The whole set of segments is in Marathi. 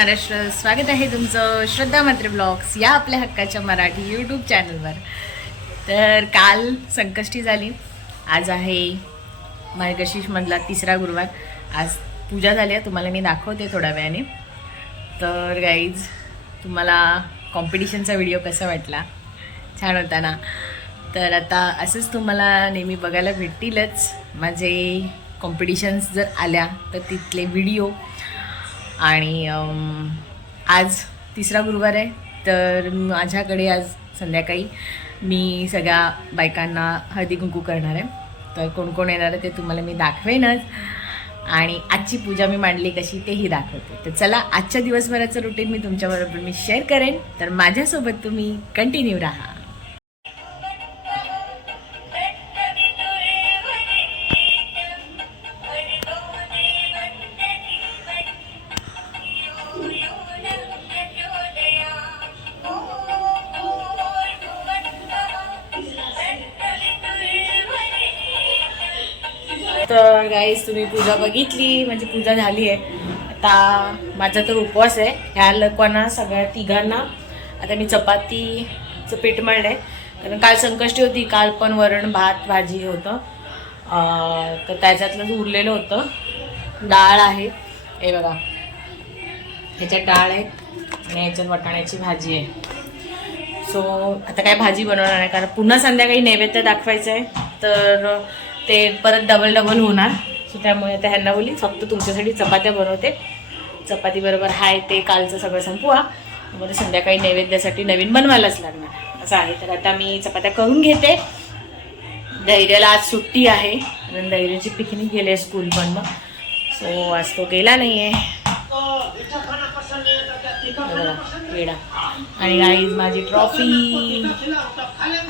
महाराष्ट्र स्वागत आहे तुमचं श्रद्धा मात्र ब्लॉग्स या आपल्या हक्काच्या मराठी यूट्यूब चॅनलवर तर काल संकष्टी झाली. आज आहे मार्गशीर्षमधला तिसरा गुरुवार. आज पूजा झाली आहे. तुम्हाला मी दाखवते थोड्या वेळाने. तर गाईज तुम्हाला कॉम्पिटिशनचा व्हिडिओ कसा वाटला? छान होता ना? तर आता असंच तुम्हाला नेहमी बघायला भेटतीलच. माझे कॉम्पिटिशन्स जर आल्या तर तिथले व्हिडिओ आणि आज तिसरा गुरुवार आहे तर माझ्याकडे आज संध्याकाळी मी सगळ्या बायकांना हळदी कुंकू करणार आहे. तर कोण कोण येणार आहे ते तुम्हाला मी दाखवेनच. आणि आजची पूजा मी मांडली कशी तेही दाखवते. तर चला आजच्या दिवसभराचं रुटीन मी तुमच्याबरोबर मी शेअर करेन. तर माझ्यासोबत तुम्ही कंटिन्यू राहा. तर गाईस तुम्ही पूजा बघितली म्हणजे पूजा झाली आहे. आता माझा तर उपवास आहे. ह्या लोकांना सगळ्या तिघांना. आता मी चपातीचं पीठ मळलं आहे कारण काल संकष्टी होती. काल पण वरण भात भाजी होतं. तर त्याच्यातलं उरलेलं होतं. डाळ आहे. हे बघा. ह्याच्यात डाळ आहे आणि ह्याच्यात वाटाण्याची भाजी आहे. सो आता काय भाजी बनवणार नाही कारण पुन्हा संध्याकाळी नैवेद्य दाखवायचं आहे तर ते परत डबल डबल होणार. सो त्यामुळे आता ह्यांना बोली फक्त तुमच्यासाठी चपात्या बनवते. चपाती बरोबर हाय ते कालचं सगळं संपवा. म्हणजे संध्याकाळी नैवेद्यासाठी नवीन बनवायलाच लागणार. असं आहे. तर आता मी चपात्या करून घेते. धैर्याला आज सुट्टी आहे. कारण धैर्याची पिकनिक गेले स्कूल पण मग सो आज तो गेला नाही आहे वेडा. आणि गाईज माझी ट्रॉफी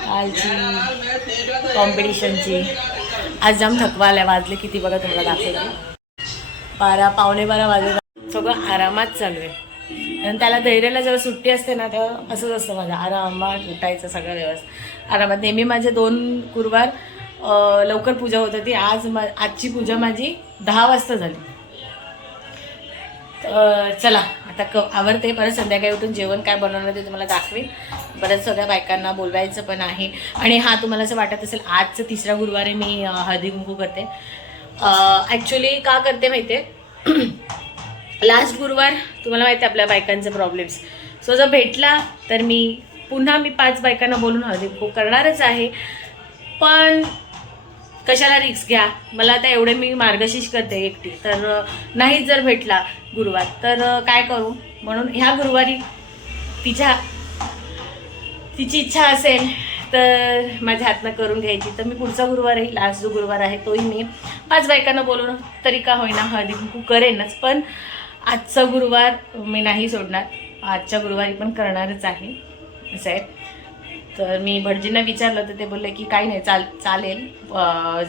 कालची कॉम्पिटिशनची आज जाम थकवा आलाय वाजले किती बघा तुम्हाला दाखवते. बारा पावणे बारा वाजले. सगळं आरामात चालू आहे. आणि त्याला धैर्याला जेव्हा सुट्टी असते ना तेव्हा असंच असतं माझं. आरामात उठायचं सगळं व्यवस्थित. आरामात. नेहमी माझे दोन गुरुवार लवकर पूजा होत होती. आज मा आजची पूजा माझी दहा वाजता झाली. तर चला. आता क आवडते परत संध्याकाळी उठून जेवण काय बनवणार ते तुम्हाला दाखवेन. परत सगळ्या बायकांना बोलवायचं पण आहे. आणि हा तुम्हाला असं वाटत असेल आजचं तिसरा गुरुवारी मी हळदी कुंकू करते. ॲक्च्युली का करते माहिती आहे लास्ट गुरुवार तुम्हाला माहिती आहे आपल्या बायकांचे प्रॉब्लेम्स सो जर भेटला तर मी पुन्हा मी पाच बायकांना बोलून हळदी कुंकू करणारच आहे. पण कशाला रिक्स घ्या? मला आता एवढे मी मार्गशीर्ष करते एकटी. तर नाहीच नाही जर भेटला गुरुवार. तर काय करू? म्हणून ह्या गुरुवारी तिच्या तिची इच्छा असेल तर माझ्या हातनं करून घ्यायची. तर मी पुढचा गुरुवारही लास्ट जो गुरुवार आहे तोही मी पाच बायकांना बोलून तरी का होईना हळदी कुंकू करेनच. पण आजचा गुरुवार मी नाही सोडणार. आजच्या गुरुवारी पण करणारच आहे. असं आहे. तर मी भटजींना विचारलं तर ते बोलले की काही नाही चाल चालेल.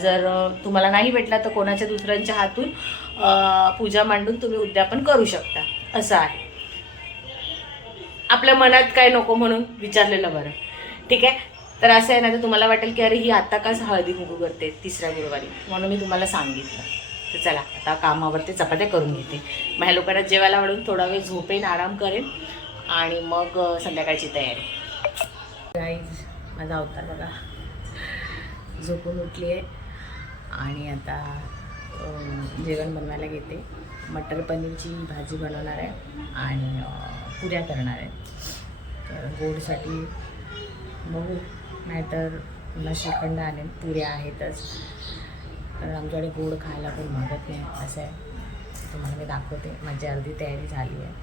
जर तुम्हाला नाही भेटला तर कोणाच्या दुसऱ्यांच्या हातून पूजा मांडून तुम्ही उद्यापन करू शकता. असं आहे. आपल्या मनात काय नको म्हणून विचारलेलं बरं. ठीक आहे? तर असं आहे ना तर तुम्हाला वाटेल की अरे ही आता काच हळदी कुंकू करते तिसऱ्या गुरुवारी? म्हणून मी तुम्हाला सांगितलं. तर चला आता कामावरती चपात्या करून घेते. मग ह्या लोकांना जेवायला वाढून थोडा वेळ झोपेन आराम करेन आणि मग संध्याकाळची तयारी. गाईज माझा अवतार बघा. झोपून उठली आहे आणि आता जेवण बनवायला घेते. मटर पनीरची भाजी बनवणार आहे आणि पुऱ्या करणार आहे. तर गोडसाठी बघू. नाहीतर पुन्हा श्रीखंड आणेन पुऱ्या आहेतच. तर आमच्याकडे गोड खायला पण मागत नाही असं आहे. तुम्हाला मी दाखवते. माझी अर्धी तयारी झाली आहे.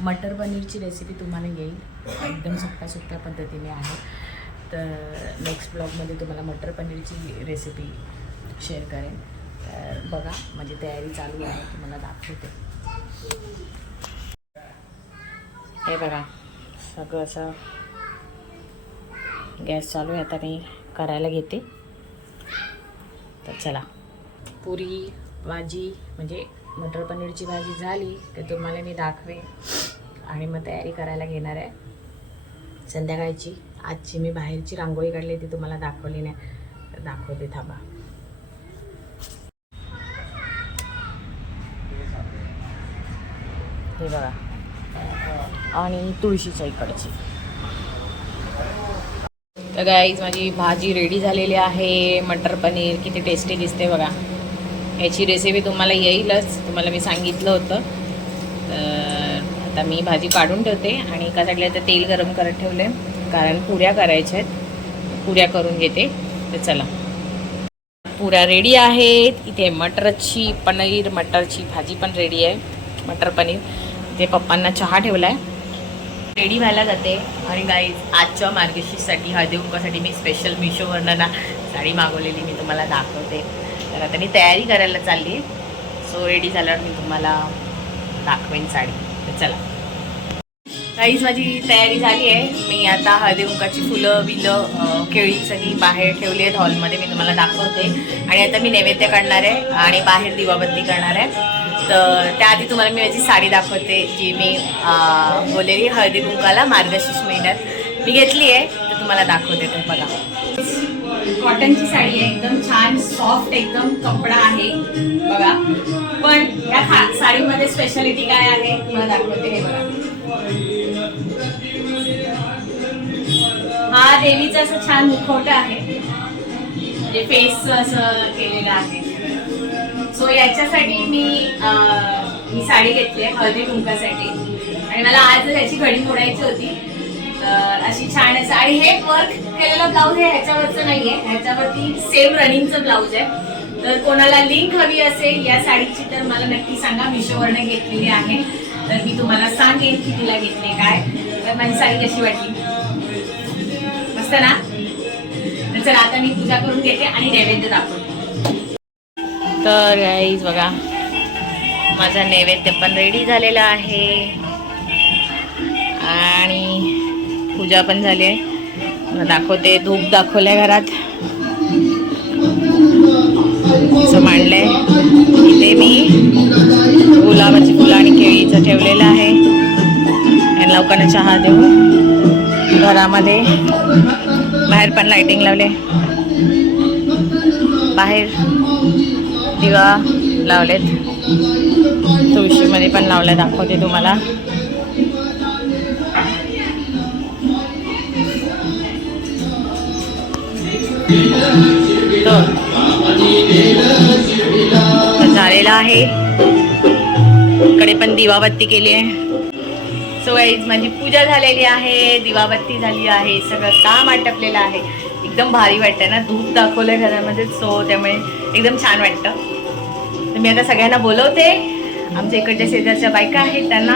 मटर पनीरची रेसिपी तुम्हाला येईल. एकदम सोप्या सोप्या पद्धतीने आहे. तर नेक्स्ट ब्लॉगमध्ये तुम्हाला मटर पनीरची रेसिपी शेअर करेन. तर बघा माझी तयारी चालू आहे तुम्हाला दाखवते. हे बघा सगळं असं गॅस चालू आहे आता मी करायला घेते. तर चला पुरी भाजी म्हणजे मटर पनीरची भाजी झाली तर तुम्हाला मी दाखवेन. आणि मग तयारी करायला घेणार आहे. संध्याकाळची आजची मी बाहेरची रांगोळी काढली ती तुम्हाला दाखवली नाही. तर दाखवते थांबा. हे बघा. आणि तुळशीच्या इकडची. तर गाईज माझी भाजी रेडी झालेली आहे. मटर पनीर किती टेस्टी दिसते बघा. याची रेसिपी तुम्हाला येईलच. तुम्हाला मी सांगितलं होतं. तर आता मी भाजी काढून ठेवते आणि एका साईडला तर तेल गरम करत ठेवले. कारण पुऱ्या करायच्या आहेत. पुऱ्या करून घेते. तर चला. पुऱ्या रेडी आहेत. इथे मटरची पनीर मटरची भाजी पण रेडी आहे. मटर पनीर जे पप्पांना चहा ठेवला आहे रेडी व्हायला जाते. आणि गाईज आजच्या मार्गशीसाठी हळदी मी स्पेशल मिशोवरनं ना साडी मागवलेली मी तुम्हाला दाखवते. तर आता मी तयारी करायला चालली. सो रेडी झाल्यावर मी तुम्हाला दाखवेन साडी. तर चला. काहीच माझी तयारी झाली आहे. मी आता हळदी फुलं बिलं केळी सगळी बाहेर ठेवली आहेत. हॉलमध्ये मी तुम्हाला दाखवते. आणि आता मी नैवेद्य करणार आहे आणि बाहेर दिवाबत्ती करणार आहे. तर त्याआधी तुम्हाला मी माझी साडी दाखवते जी मी बोललेली हळदी कुंकाला मार्गशीर्ष महिन्यात. मी घेतली आहे तर तुम्हाला दाखवते तर बघा. कॉटनची साडी आहे एकदम छान सॉफ्ट एकदम कपडा आहे. बघा. पण या खा साडीमध्ये स्पेशालिटी काय आहे तुम्हाला दाखवते हे बघा. हा देवीचा असं छान मुखवटा आहे. म्हणजे फेस असं केलेलं आहे. सो याच्यासाठी मी ही साडी घेतली आहे हळदी कुंकासाठी. आणि मला आज याची घडी मोडायची होती. अशी छान असं आणि हे वर्क केलेलं ब्लाऊज हे ह्याच्यावरचं नाही आहे ह्याच्यावरती सेम रनिंगचं ब्लाऊज आहे. तर कोणाला लिंक हवी असेल या साडीची तर मला नक्की सांगा. मिशोवरनं घेतलेली आहे. तर मी तुम्हाला सांगेन की तिला घेतले काय. तर माझी साडी कशी वाटली? मस्त ना? तर चला आता मी पूजा करून घेते आणि नैवेद्य दाखवते. तर गाईज बघा. माझा नैवेद्य पण रेडी झालेला आहे. आणि पूजा पण झाली आहे. दाखवते धूप आहे घरात. असं मांडलंय. इथे मी गुलाबाची फुलं आणि केळीचं ठेवलेलं आहे. आणि लोकांना चहा देऊ. घरामध्ये. बाहेर पण लायटिंग लावले. बाहेर. दिवा लावलेत. तुळशीमध्ये पण लावलाय दाखवते तुम्हाला. तर झालेला आहे. इकडे पण दिवाबत्ती केली आहे. सो वाईज माझी पूजा झालेली आहे दिवाबत्ती झाली आहे सगळं काम आटपलेलं आहे. एकदम भारी वाटतं ना धूप आहे घरामध्ये सो त्यामुळे एकदम छान वाटतं. तर मी आता सगळ्यांना बोलवते. आमच्या इकडच्या शेजारच्या बायका आहेत त्यांना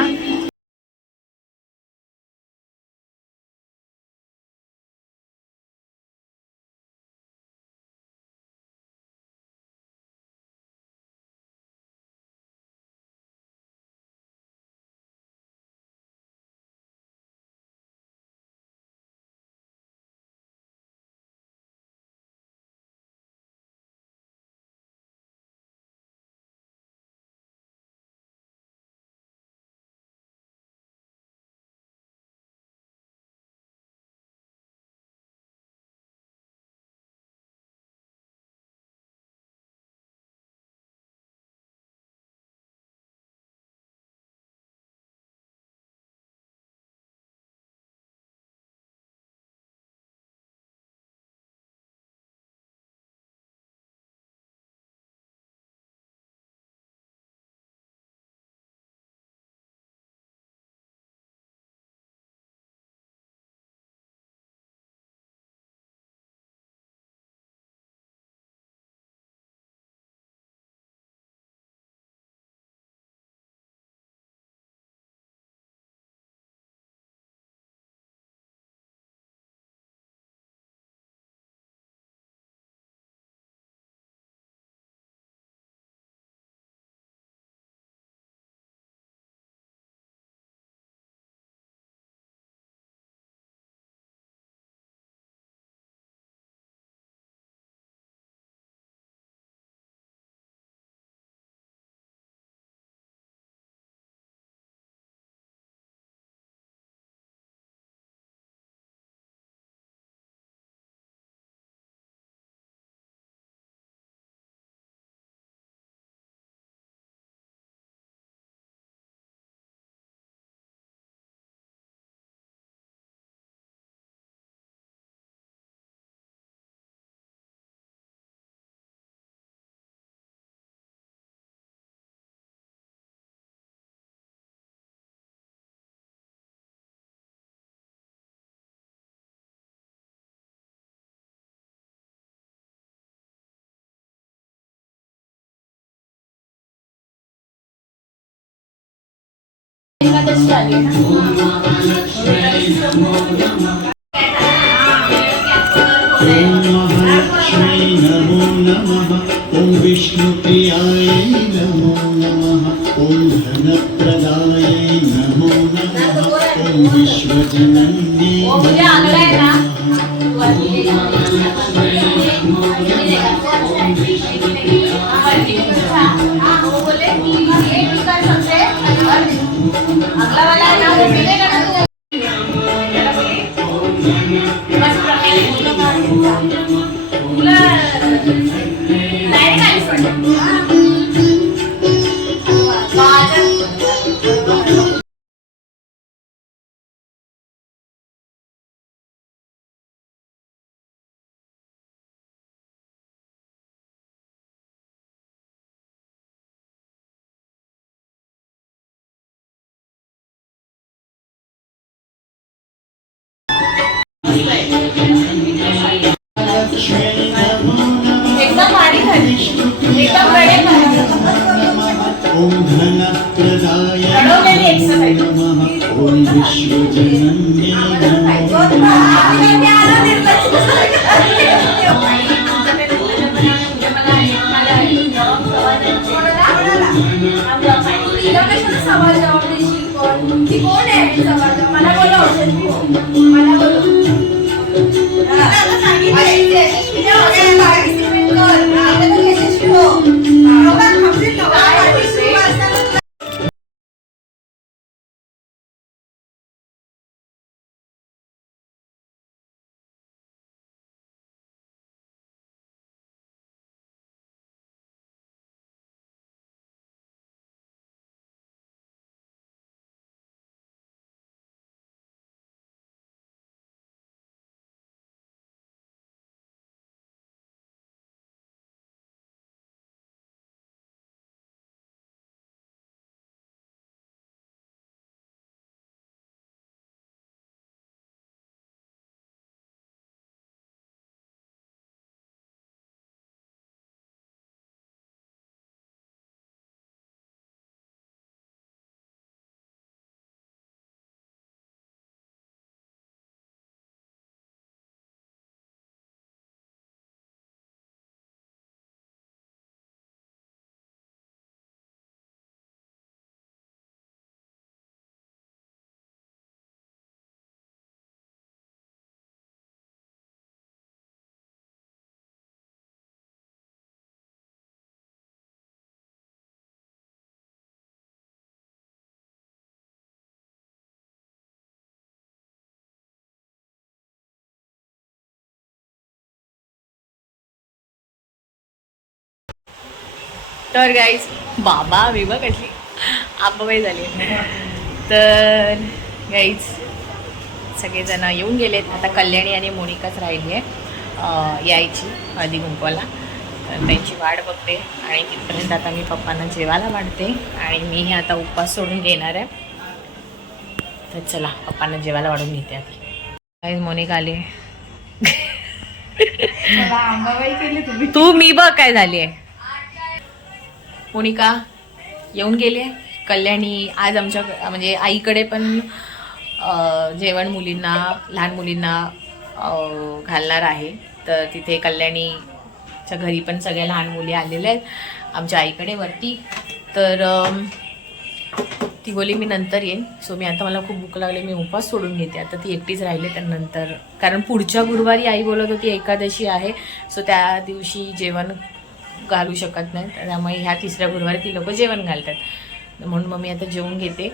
एकादशी आली नमो नमः ॐ विष्णुप्रियायै नमो नमः ॐ धनप्रदायै नमो नमः ॐ विश्वजनन्यै ओ म्हणजे आंगडा एकदम बारीक आहे एकदम गडे ॐ धनप्रदाय रडवलेली exercise. नमः मला विश्वजनन्यै नमो तर गाईज बाबा विवा कटली आबाबाई झाली. तर गाईज सगळेजण येऊन गेलेत. आता कल्याणी आणि मोनिकाच राहिली आहे यायची हळदी कुंकवाला तर त्यांची वाट बघते आणि तिथपर्यंत आता मी पप्पांना जेवायला वाढते आणि मीही आता उपवास सोडून घेणार आहे. तर चला पप्पांना जेवायला वाढून घेते आधी. गाईज मोनिका आली. तू मी बघ काय झाली आहे मोनिका येऊन गेले. कल्याणी आज आमच्या म्हणजे आईकडे पण जेवण मुलींना लहान मुलींना घालणार आहे. तर तिथे कल्याणीच्या घरी पण सगळ्या लहान मुली आलेल्या आहेत. आमच्या आईकडे वरती. तर ती बोली मी नंतर येईन. सो मी आता मला खूप भूक लागली. मी उपास सोडून घेते. आता ती एकटीच राहिली तर नंतर. कारण पुढच्या गुरुवारी आई बोलत होती एकादशी आहे. सो त्या दिवशी जेवण घालू शकत नाही. तर त्यामुळे ह्या तिसऱ्या गुरुवारी ती लोक जेवण घालतात. म्हणून मग मी आता जेवून घेते.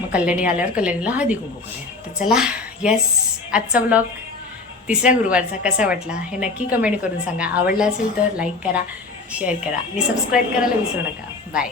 मग कल्याणी आल्यावर कल्याणीला हळदी कुंकू करेन तर चला येस आजचा ब्लॉग तिसऱ्या गुरुवारचा कसा वाटला हे नक्की कमेंट करून सांगा. आवडला असेल तर लाईक करा शेअर करा आणि सबस्क्राईब करायला विसरू नका. बाय